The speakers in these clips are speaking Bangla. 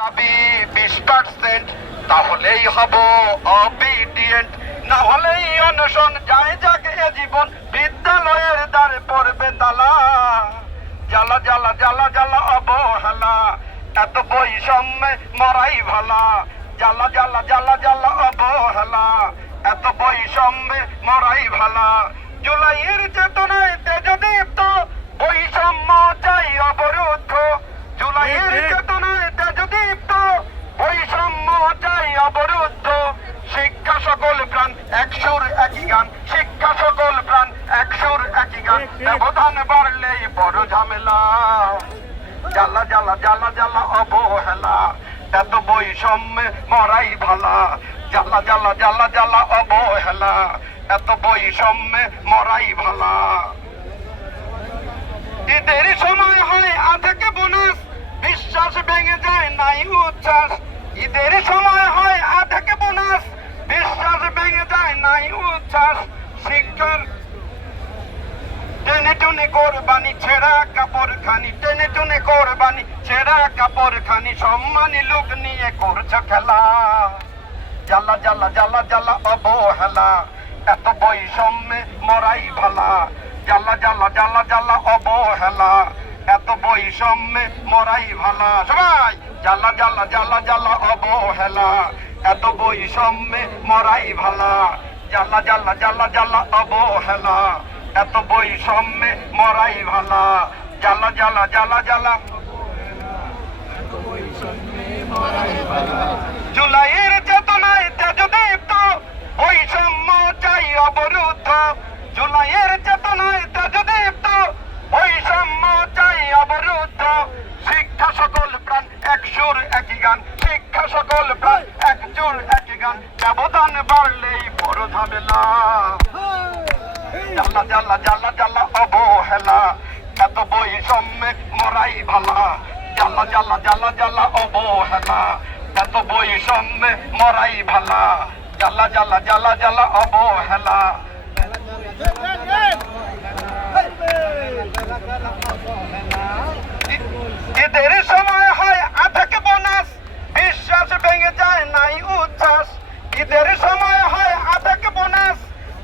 আমি 20% তাহলেই হব অবিডিয়েন্ট, না হলেই অনশন যায় যাকে জীবন বিদ্যালয়ের দ্বারে পড়বে তালা। জ্বালা জ্বালা জ্বালা জ্বালা অবহেলা, এত বৈষম্যে মরাই ভালা। জ্বালা জ্বালা জ্বালা জ্বালা অবহেলা, এত বৈষম্যে মরাই ভালা। জুলাইয়ের চেতনায় তেজদীপ্ত, বৈষম্য চাই অবরুদ্ধ। জুলাইয়ের চেতনায় তেজদীপ্ত, বৈষম্য চাই অবরুদ্ধ। শিক্ষা সকল প্রাণ এক সুর একই গান, শিক্ষা সকল প্রাণ এক সুর একই গান। ব্যবধান বাড়লেই বড় ঝামেলা। জ্বালা জ্বালা জ্বালা জ্বালা অবহেলা, এত বৈষম্যে মরাই ভালা। জ্বালা জ্বালা জ্বালা জ্বালা অবহেলা, এত বৈষম্যে মরাই ভালা। ঈদের সময় হয় আধাকে বোনাস, বিশ্বাস ভেঙে যায় নাই উচ্ছ্বাস। ঈদের সময় হয় আধাকে বোনাস, বিশ্বাস ভেঙে যায় নাই উচ্ছ্বাস। শিক্ষার টেনে টুনে কোরবানি, ছেঁড়া কাপড় খানি। টেনে টুনে কোরবানি, ছেঁড়া কাপড় খানি। সম্মানী লোক নিয়ে করছে খেলা। জ্বালা জ্বালা জ্বালা জ্বালা অবহেলা, এত বৈষম্যে মরাই ভালা। জ্বালা জ্বালা জ্বালা জ্বালা অবহেলা, এত বৈষম্যে মরাই ভালা। সবাই জ্বালা জ্বালা জ্বালা জ্বালা অবহেলা, এত বৈষম্যে মরাই ভালা। জ্বালা জ্বালা জ্বালা জ্বালা অবহেলা, এত বৈষম্যে মরাই ভালা। জ্বালা জ্বালা জ্বালা জ্বালা জুলাইয়ের চেতনায় তেজদীপ্ত, বৈষম্য চাই অবরুদ্ধ। জুলাইয়ের চেতনায় তেজদীপ্ত, বৈষম্য চাই অবরুদ্ধ। শিক্ষা সকল প্রাণ এক সুর একই গান, শিক্ষা সকল প্রাণ এক সুর একই গান। ব্যবধান বাড়লেই বড় ঝামেলা। জ্বালা জ্বালা জ্বালা জ্বালা অবহেলা, এত বৈষম্যে মরাই ভালা। জ্বালা জ্বালা জ্বালা জ্বালা অবহেলা, এত বৈষম্যে মরাই ভালা। জ্বালা জ্বালা জ্বালা জ্বালা অবহেলা। ঈদের সময় হয় আধাকে বোনাস, বিশ্বাস ভেঙে যায় নাই উচ্ছ্বাস। ঈদের সময় হয় আধাকে বোনাস,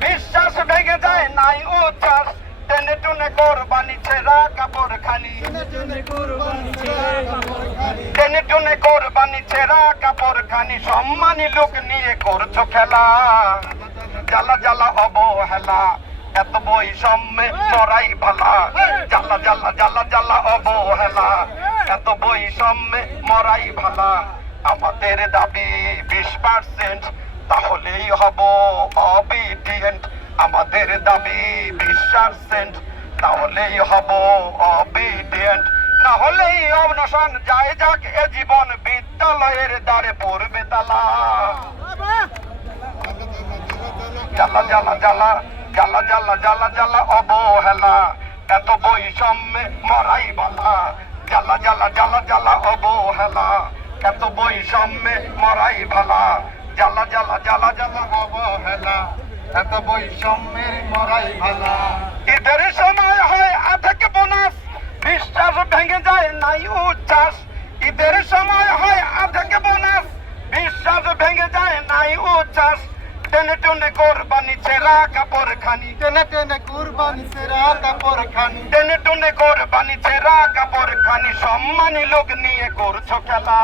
বিশ্বাস ভেঙে যায় নাই উচ্ছ্বাস। টেনে টুনে কোরবানি, ছেঁড়া কাপড় খানি। টেনে টুনে কোরবানি, ছেঁড়া কাপড় খানি। সম্মানী লোক নিয়ে করছো খেলা। জ্বালা জ্বালা অবহেলা, এত বৈষম্যে মরাই ভালা। জ্বালা জ্বালা জ্বালা জ্বালা অবহেলা, এত বৈষম্যে মরাই ভালা। আমাদের দাবি 20%, তাহলেই হব অবিডিয়েন্ট। আমাদের দাবি 20%, তাহলেই হব অবিডিয়েন্ট। না হলেই অনশন যায় যাক এ জীবন বিদ্যালয়ের দ্বারে পড়বে তালা। জ্বালা জ্বালা জ্বালা জ্বালা জ্বালা জ্বালা জ্বালা অবহেলা, এত বৈষম্যে মরাই ভালা। জ্বালা জ্বালা জ্বালা জ্বালা অবহেলা, এত বৈষম্যে মরাই ভালা। জ্বালা জ্বালা জ্বালা জ্বালা অবহেলা, এত বৈষম্যের মরাই ভালা। ঈদের সময় হয় আধাকে বোনাস, বিশ্বাস ভেঙে যায় নাই উচ্ছ্বাস। ঈদের সময় হয় আধাকে বোনাস, বিশ্বাস ভেঙে যায় নাই উচ্ছ্বাস। টেনে টুনে কোরবানি, ছেঁড়া কাপড় খানি। টেনে টেনে কুরবানি, ছেঁড়া কাপড় খানি। টেনে টুনে কোরবানি, ছেঁড়া কাপড় খানি। সম্মানী লোক নিয়ে করছো খেলা।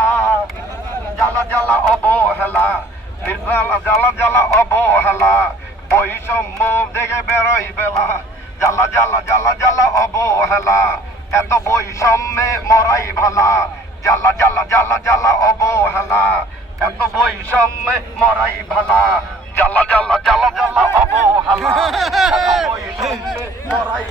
জ্বালা জ্বালা অবহেলা, জ্বালা জ্বালা জ্বালা অবহেলা। বৈষম্য দেখে বেরোই বেলা। জ্বালা জ্বালা জ্বালা জ্বালা অবহেলা, এত বৈষম্যে মরাই ভালা। জ্বালা জ্বালা জ্বালা জ্বালা অবহেলা, এত বৈষম্যে মরাই ভালা। জ্বালা জ্বালা জ্বালা জ্বালা অবহেলা, এত বৈষম্যে মরাই